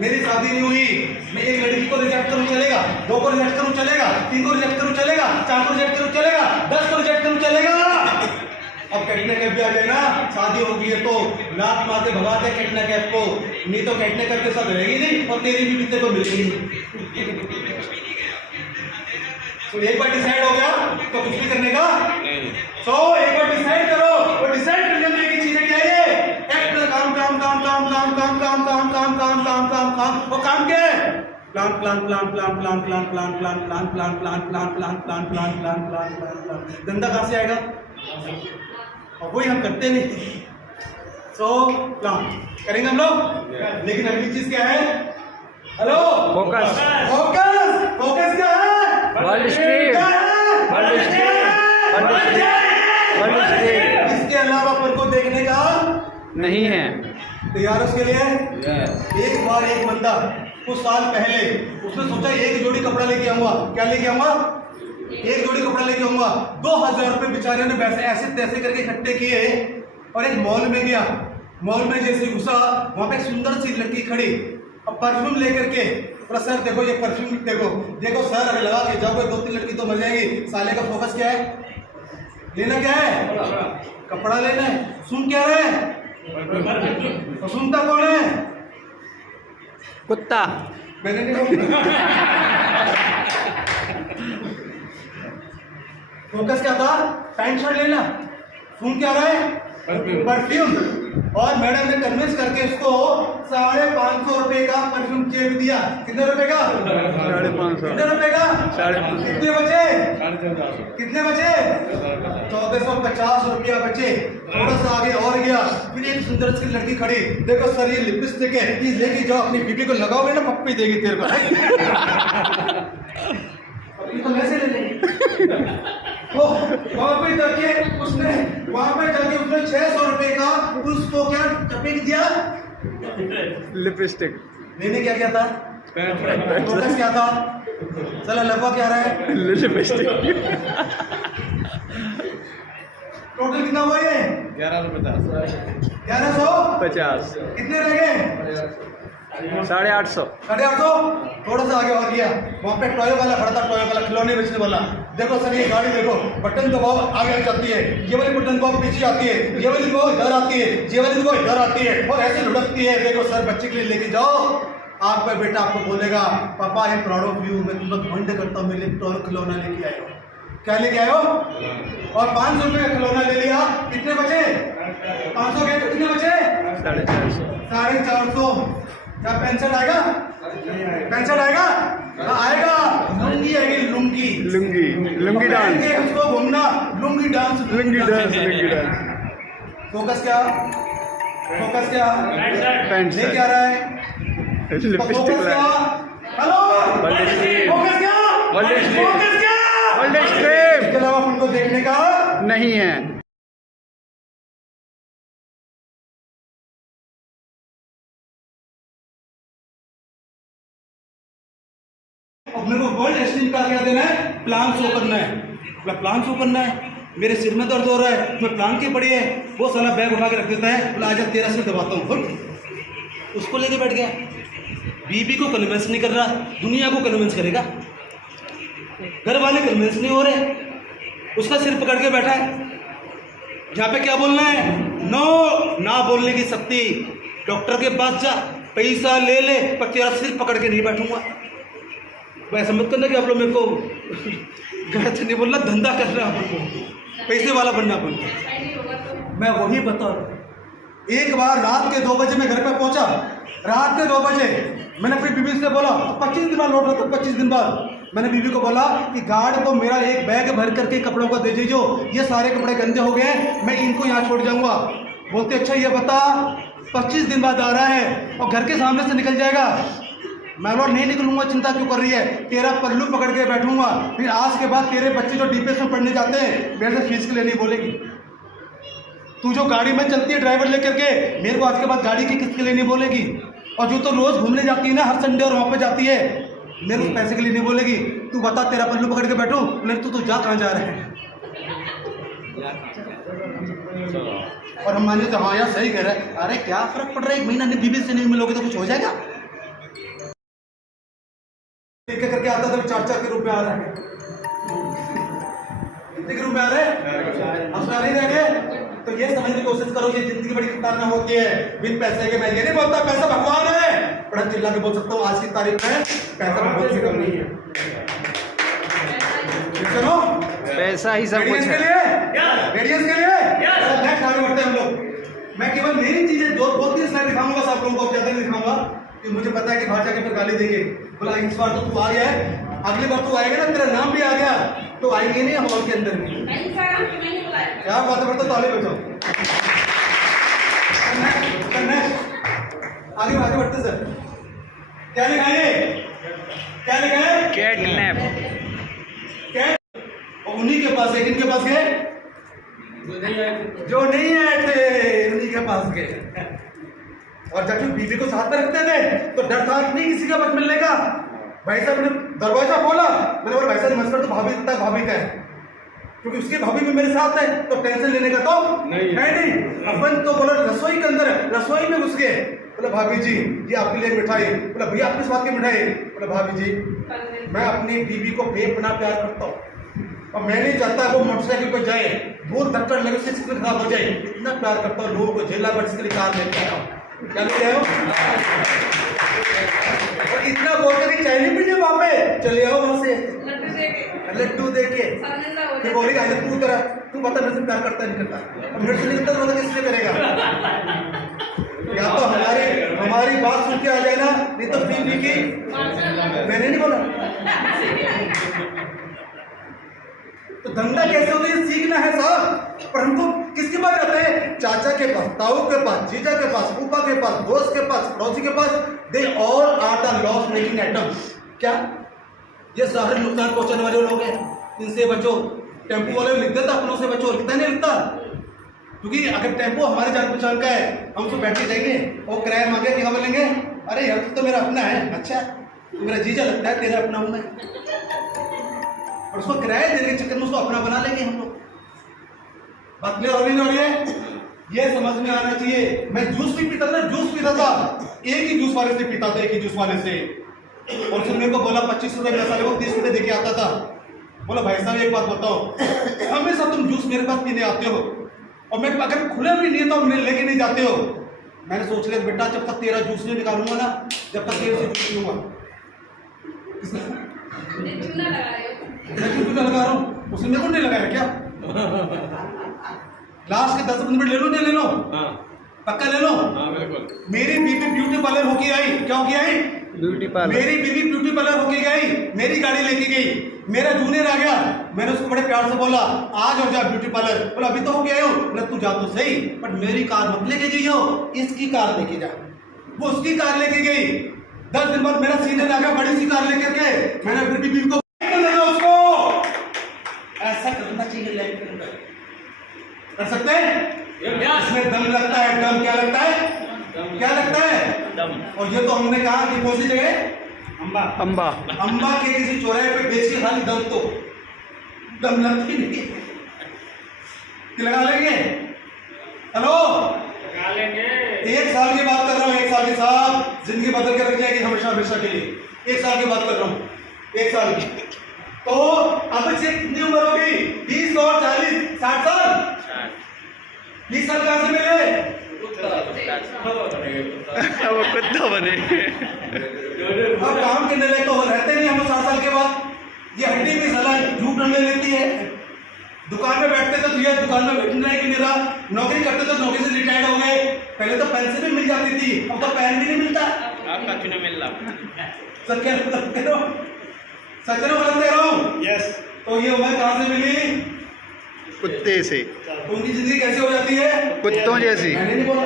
मेरी शादी नहीं हुई, मैं एक लड़की को रिजेक्ट करूं चलेगा, 2 को रिजेक्ट करूं चलेगा, 3 को रिजेक्ट करूं चलेगा, 4 को रिजेक्ट करूं चलेगा, 10 को रिजेक्ट करूं चलेगा। अब कैटना कैफ भी आ जाए ना, शादी हो गई है तो लात मार के भगाते कैटना कैफ को, नहीं तो कैटना कैफ के साथ रहेगी नहीं और तेरी भी तेरे को मिलेगी नहीं। तो एक बार डिसाइड हो गया तो कुछ भी करने का तो एक बार डिसाइड करो, और डिसाइड करने में एक चीजें क्या है, काम काम काम काम काम काम काम काम काम काम काम काम काम वो काम क्या है, plan plan plan plan plan plan plan plan plan plan plan plan plan plan plan plan plan plan धंधा कहाँ से आएगा, और वही हम करते नहीं। सो प्लान करेंगे हम लोग, लेकिन अगली चीज क्या है, हेलो फोकस फोकस फोकस क्या है, world street world street world street इसके अलावा अपन को देखने का नहीं है। तैयार उसके लिए एक बार एक बंदा कुछ साल पहले उसने सोचा एक जोड़ी कपड़ा लेके आऊंगा, क्या लेके आऊंगा, एक जोड़ी कपड़ा लेके आऊंगा। 2000 रुपये बेचारे ने वैसे ऐसे तैसे करके इकट्ठे किए और एक मॉल में गया। मॉल में जैसे घुसा वहां पे एक सुंदर सी लड़की खड़ी और परफ्यूम लेकर के, और सर देखो ये परफ्यूम देखो देखो सर अभी लगा के जाओगे 2-3 लड़की तो मिल जाएगी। साले का फोकस क्या है, लेना क्या है, कपड़ा लेना है। सुन क्या रहा है, तो सुनता कौन है, कुत्ता। मैंने नहीं फोकस क्या था, पैंट शर्ट लेना। सुन क्या रहा है, परफ्यूम। और मैडम ने कन्विंस करके उसको 550 रुपए का परफ्यूम चेप दिया। कितने रुपए का, 550। कितने रुपए का, 550। कितने बचे, कितने बचे, 1450 रुपया बचे। थोड़ा सा आगे और गया, फिर एक सुंदर सी लड़की खड़ी, देखो सर ये लिपस्टिक है, ये लेके जाओ अपनी बीबी को लगाओगे ना पप्पी देगी तेरे को। पप्पी तो वैसे ले लेंगे। वहां पे जाके उसने 600 रुपए का उसको क्या टपिक दिया, लिपस्टिक। लेने क्या था, फोकस क्या था, चलो लगवा क्या रहा है, लिपस्टिक। टोटल कितना हुआ ये, 1150। 1150। कितने रह गए, 850। 850। थोड़ा सा आगे और गया, वहाँ पे टॉय वाला खड़ा था, टॉय वाला खिलौने बेचने वाला। देखो सर ये गाड़ी देखो, बटन दबाओ आगे चलती है, ये वाली बटन दबाओ पीछे आती है, ये वाली दबाओ इधर आती है, ये वाली दबाओ इधर आती है और ऐसे लुढ़कती है। देखो सर बच्चे के लिए लेके जाओ, आपका बेटा आपको बोलेगा पापा I am proud of you, मैं तुम घमंड करता हूँ, मेरे टॉय खिलौना लेके आए हो। क्या लेके आए हो, और 500 रुपये का खिलौना ले लिया। कितने बचे, 500 गए तो कितने बचे, 450। 450। क्या पेंशन आएगा, पेंशन आएगा, आएगा, लुंगी आएगी, लुंगी लुंगी लुंगी डांस, उसको घूमना, lungi dance, lungi dance lungi dance. Focus क्या, फोकस क्या, पैंट ले क्या रहा है, लिपस्टिक फोकस क्या, हेलो वर्ल्ड स्ट्रीट फोकस क्या, वर्ल्ड स्ट्रीट फोकस क्या, वर्ल्ड स्ट्रीट। इसके अलावा उनको देखने का नहीं है। मेरे को वर्ल्ड रेसलिंग का क्या देना है, प्लान शो करना है, प्लान शो करना है। मेरे सिर में दर्द हो रहा है, मैं प्लान की पड़ी है, वो साला बैग उठा के रख देता है, बोला आजा तेरा सिर दबाता हूँ, उसको लेके बैठ गया। बीबी को कन्विंस नहीं कर रहा, दुनिया को कन्विंस करेगा, घर वाले कन्विंस नहीं हो रहे, उसका सिर पकड़ के बैठा है। यहाँ पे क्या बोलना है, नो, ना बोलने की शक्ति। डॉक्टर के पास जा, पैसा ले ले, पर तेरा सिर पकड़ के नहीं बैठूंगा। वैसा मत करना कि आप लोग मेरे को गलत नहीं बोलना, धंधा कर रहा हूँ, पैसे वाला बनना बनता। मैं वही बता रहा हूँ। एक बार रात के 2 बजे मैं घर पे पहुंचा, रात के 2 बजे मैंने अपनी बीबी से बोला, 25 दिन बाद लौट रहा था, 25 दिन बाद मैंने बीबी को बोला कि गार्ड को मेरा एक बैग भर करके कपड़ों का दे दीजिए, ये सारे कपड़े गंदे हो गए हैं, मैं इनको यहाँ छोड़ जाऊँगा। बोलते अच्छा ये बता 25 दिन बाद आ रहा है और घर के सामने से निकल जाएगा। मैं बोला नहीं निकलूंगा, चिंता क्यों कर रही है, तेरा पल्लू पकड़ के बैठूंगा, फिर आज के बाद तेरे बच्चे जो डीपीएस में पढ़ने जाते हैं मेरे से फीस के लिए नहीं बोलेगी। तू जो गाड़ी में चलती है ड्राइवर लेकर के, मेरे को आज के बाद गाड़ी की किस्त के लिए नहीं बोलेगी। और जो तो रोज घूमने जाती है ना हर संडे और वहाँ पे जाती है, मेरे को पैसे के लिए नहीं बोलेगी। तू बता तेरा पल्लू पकड़ के बैठूं, नहीं तू तो जा कहाँ जा रहे हैं। और हम माने तो हाँ यार सही कह रहा है। अरे क्या फर्क पड़ रहा है, 1 महीना नहीं बीबी से नहीं मिलोगे तो कुछ हो जाएगा, एक एक करके आता था, 4-4 के रूप में आ रहा है। कितने के रूप में आ रहे हैं? हम सुना नहीं रहेंगे। तो ये समझने की कोशिश करो, ये जिंदगी बड़ी खतरनाक होती है। बिन पैसे के मैं ये नहीं बोलता पैसा भगवान है, बड़ा चिल्ला के बोल सकता हूँ आज की तारीख में पैसा भगवान से कम नहीं है। सुनो, पैसा ही सब कुछ रेडियंस के है। लिए, रेडियंस के लिए नेक्स्ट आगे बढ़ते हैं हम लोग। मैं केवल मेरी चीजें दो 3 स्लाइड दिखाऊंगा, सब लोगों को ज्यादा नहीं दिखाऊंगा कि मुझे पता है कि बाहर जाके फिर गाली देंगे। बोला इस बार तो तू आ गया है, अगली बार तू आएगा ना, तेरा नाम भी आ गया तो आएंगे नहीं हम हॉल के अंदर भी। क्या बात है, तो ताली बजाओ। आगे आगे बढ़ते सर। क्या लिखा है? क्या लिखा है? कैटनैप। और उन्हीं के पास है, किनके पास गए? जो नहीं आए थे उन्हीं के पास गए। और जब बीबी को साथ में रखते थे तो डर था नहीं किसी का बस मिलने का। भाई साहब ने दरवाजा खोला, मैंने बोला भाई साहब नमस्कार, तो भाभी तक भाभी का है, क्योंकि उसकी भाभी भी मेरे साथ है तो टेंशन लेने का तो नहीं। अपन तो बोला रसोई के अंदर है, रसोई में घुस गए। बोला भाभी जी ये आपके लिए मिठाई। बोला भैया आपके साथ की मिठाई। बोला भाभी जी मैं अपनी बीबी को बेपनाह प्यार करता हूँ और मैं नहीं चाहता वो मोटरसाइकिल पर जाए, बहुत धक्का लगे उससे स्किन खराब हो जाए, इतना प्यार करता हूँ लोगों को झेला बट इसके लिए कार लेके आया हूँ। क्या लेके आया हो? और इतना बोलते कि चाइनीज भी नहीं वहां पे चले आओ वहां से लड्डू दे के फिर बोलेगा तू तेरा तू बता मेरे से प्यार करता है नहीं करता, मेरे से नहीं करता तो किससे करेगा? या तो हमारी बात सुन के आ जाए ना, नहीं तो बीबी की मैंने नहीं बोला। तो धंधा कैसे होता है ये सीखना है साहब। पर हमको किसके पास जाते हैं? चाचा के पास, ताऊ के पास, जीजा के पास, फूफा के पास, दोस्त के पास, पड़ोसी के पास। They all are the loss making item. क्या ये सारे नुकसान पहुंचाने वाले लोग हैं, इनसे बचो। टेम्पो वाले लिख देता अपनों से बचो, लिखता नहीं लिखता, क्योंकि अगर टेम्पो हमारे जान पहचान का है हम उसको बैठ के जाएंगे और किराया मांगे क्या बोलेंगे? अरे यार तू तो मेरा अपना है। अच्छा तो मेरा जीजा लगता है, तेरा अपना हूं मैं। और उसको किराया देने के चक्कर में उसको अपना बना लेंगे हम लोग। बात क्लियर हो रही नहीं हो रही है? ये समझ में आना चाहिए। मैं जूस भी पीता था, जूस पीता था, एक ही जूस वाले से पीता था, एक ही जूस वाले से। और उसने मेरे को बोला 25 रुपए पैसा ले, 30 रुपए देके आता था। बोला भाई साहब एक बात बताओ, हमेशा तुम जूस मेरे पास पीने आते हो और मैं अगर खुले भी नहीं तो लेके नहीं जाते हो। मैंने सोच लिया बेटा जब तक तेरा जूस नहीं निकालूंगा ना, जब तक तेरे से जूस पीऊंगा। मैं क्यों लगा रहा हूँ? उसने मेरे को नहीं लगाया क्या? लास्ट के 10 मिनट ले लो, नहीं ले लो? पक्का ले लो। मेरी बीबी ब्यूटी पार्लर होके आई। क्या होके आई? Beauty parlour. मेरी बीबी ब्यूटी पार्लर होके गई, मेरी गाड़ी लेके गई, मेरा जूनियर आ गया, मैंने उसको बड़े प्यार से बोला आज और जा ब्यूटी पार्लर। बोला अभी तो हो गया हो। बोला तू जा तो सही, बट मेरी कार मत लेके जाइयो, इसकी कार लेके जा। वो उसकी कार लेके गई। 10 दिन बाद मेरा सीनियर आ गया बड़ी सी कार लेकर के। मैंने फिर बीबी को उसको ऐसा करना चाहिए लाइफ के अंदर। कर सकते हैं? इसमें दम लगता है। दम क्या लगता है? क्या लगता है? दम। और ये तो हमने कहा कि कौन सी जगह? अंबा के किसी चौराहे पे बेच के खाली दम, तो दम लगती नहीं कि लगा लेंगे। हेलो लगा लेंगे। 1 साल की बात कर रहा हूँ, 1 साल के साथ जिंदगी बदल के रख जाएगी हमेशा हमेशा के लिए। 1 साल की बात कर रहा हूँ, 1 साल की। तो अब से कितनी उम्र होगी? 20 और 40 60 साल। 20 साल कहां से मिले? वो कुत्ता बने। अब काम करने लायक तो रहते नहीं हम 60 साल के बाद। ये हड्डी भी साला झूठ ले लेती है। दुकान में बैठते थे तो ये दुकान में बैठना है कि नहीं रहा, नौकरी करते तो नौकरी से रिटायर्ड हो गए। पहले तो पेंशन भी मिल जाती थी, अब तो पैन भी नहीं मिलता। आपका क्यों नहीं मिल रहा? सर क्या बताते रहो, सच में बताते रहो। यस। तो ये उम्र कहाँ से मिली? कुत्ते से। उनकी जिंदगी कैसे हो जाती है? कुत्तों जैसी। मैंने नहीं बोला,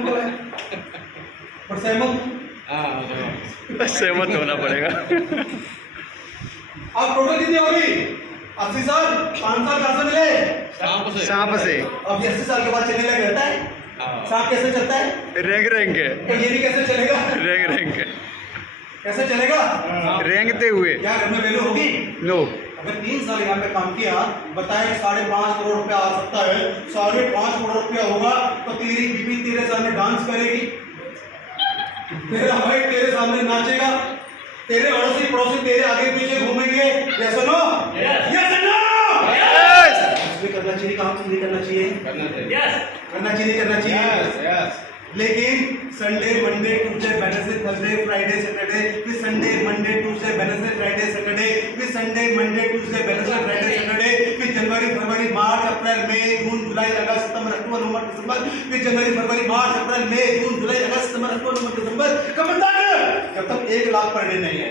बोला पर सहमत होना पड़ेगा। अब टोटल कितनी होगी? 80 साल। 5 साल कहाँ से मिले? सांप से। अब 80 साल के बाद चलने लग रहता है। सांप कैसे चलता है? रेंग के। तो ये भी कैसे चलेगा? रेंग के। कैसे चलेगा? रेंगते हुए। क्या घर में वैल्यू होगी? नो। अगर 3 साल यहाँ पे काम किया, बताए 5.5 करोड़ रुपया आ सकता है, 5.5 करोड़ रुपया होगा तो तेरी बीबी तेरे सामने डांस करेगी। तेरा भाई तेरे सामने नाचेगा, तेरे अड़ोसी पड़ोसी तेरे आगे पीछे घूमेंगे। यस और नो? यस और नो? इसमें करना चाहिए, काम नहीं करना चाहिए, करना चाहिए, करना चाहिए। लेकिन Sunday Monday Tuesday Wednesday Thursday Friday Saturday, फिर Sunday Monday Tuesday Wednesday Friday Saturday, फिर Sunday Monday Tuesday Wednesday Friday Saturday, फिर जनवरी फरवरी मार्च अप्रैल मई जून जुलाई अगस्त सितंबर अक्टूबर नवंबर दिसंबर, फिर जनवरी फरवरी मार्च अप्रैल मई जून जुलाई अगस्त सितंबर अक्टूबर नवंबर दिसंबर। कब तक? जब तक 1 लाख पर डे नहीं है।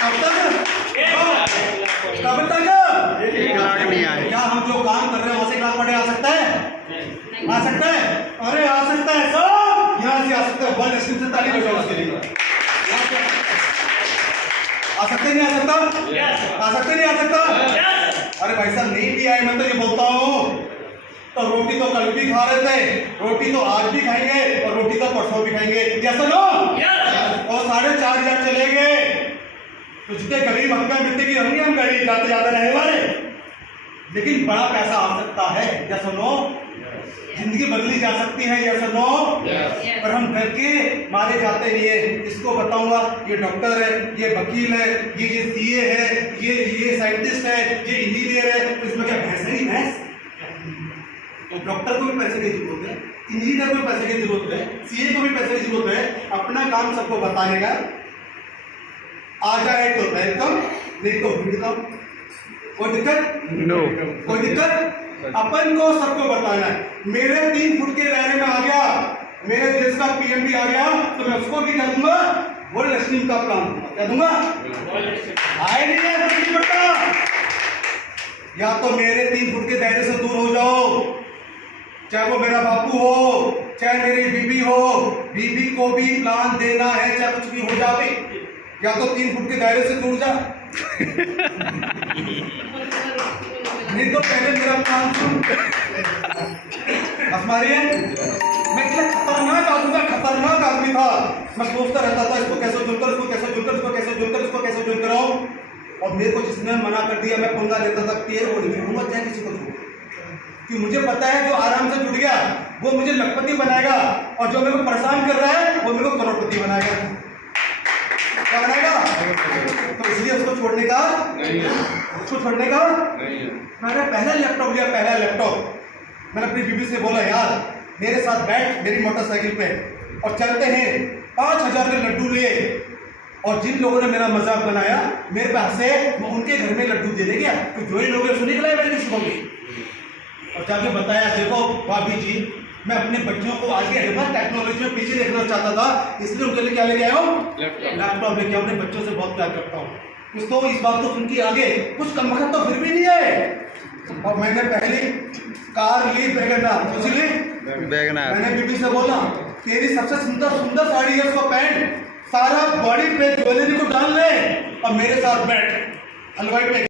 कब तक? कब तक? 1 लाख नहीं आए। क्या हम जो काम कर रहे हैं वहां से 1 लाख पर डे आ सकता है? आ सकता है? अरे आ सकता है सब, यहाँ से आ सकता है। वर्ल्ड रेसलिंग से ताली बजाओ उसके लिए। आ सकते नहीं आ सकता? आ सकते नहीं आ सकता? अरे भाई साहब नहीं भी आए, मैं तो ये बोलता हूँ, तो रोटी तो कल भी खा रहे थे, रोटी तो आज भी खाएंगे और रोटी तो परसों भी खाएंगे। यस और नो? और 4,500 चले गए तो जितने गरीब हल्का मिलते की होंगे, हम गरीब जाते जाते रहे वाले, लेकिन बड़ा पैसा आ सकता है। यस और नो? जिंदगी बदली जा सकती है। यस और नो? पर हम डर के मारे जाते नहीं है। इसको बताऊंगा, ये डॉक्टर है, ये वकील है, ये सीए है, ये साइंटिस्ट है, ये इंजीनियर है, तो इसमें क्या भैंस है? नहीं भैंस। तो डॉक्टर को भी पैसे की जरूरत है, इंजीनियर को भी पैसे की जरूरत है, सीए को भी पैसे की जरूरत है। अपना काम सबको बताने का, आ जाए तो वेलकम, नहीं तो वेलकम। कोई दिक्कत? नो। कोई दिक्कत? अपन को सबको बताना है। मेरे 3 फुट के दायरे में आ गया, मेरे देश का पीएम भी आ गया, तो मैं उसको भी क्या दूंगा? वर्ल्ड रेसलिंग का प्लान दूंगा। क्या दूंगा? आए नहीं है तो नहीं पड़ता। या तो मेरे 3 फुट के दायरे से दूर हो जाओ, चाहे वो मेरा बापू हो, चाहे मेरी बीबी हो, बीबी को भी प्लान देना है, चाहे कुछ भी हो जाए। या तो 3 फुट के दायरे से दूर जा, नहीं तो पहले मेरा प्लान सुन। हमारे मैं इतना खतरनाक आदमी, खतरनाक आदमी था। मैं सोचता रहता था इसको कैसे जुड़कर, इसको कैसे जुड़कर, इसको कैसे जुड़कर, इसको कैसे जुड़ कराऊं। और मेरे को जिसने मना कर दिया, मैं पंगा लेता था, तेरे को नहीं छोड़ूंगा, चाहे किसी को छोड़, कि मुझे पता है जो आराम से जुड़ गया वो मुझे लखपति बनाएगा, और जो मेरे को परेशान कर रहा है वो मेरे को करोड़पति बनाएगा। क्या बनाएगा? तो इसलिए उसको छोड़ने का नहीं है, उसको छोड़ने का नहीं है। मैंने पहला लैपटॉप लिया, पहला लैपटॉप। मैंने अपनी बीबी से बोला, यार मेरे साथ बैठ मेरी मोटरसाइकिल पे और चलते हैं, 5,000 के लड्डू ले। और जिन लोगों ने मेरा मजाक बनाया, मेरे पास से मैं उनके घर में लड्डू दे गया, तो जो ही लोग सुनी गए मैंने किसी को भी, और जाके बताया, देखो भाभी जी, मैं अपने बच्चों को आगे टेक्नोलॉजी में पीछे देखना चाहता था, इसलिए उनके लिए क्या लेके आया हूँ? लैपटॉप लेके। अपने बच्चों से बहुत प्यार करता हूँ। कुछ तो इस बात को सुन के आगे कुछ कम वक्त तो फिर भी नहीं है। और मैंने पहली कार ली वैगनआर, सोच ली वैगनआर। मैंने बीबी से बोला, तेरी सबसे सुंदर सुंदर साड़ी है, उसको पहन, सारा बॉडी पे ज्वेलरी को डाल ले और मेरे साथ बैठ हलवाई पे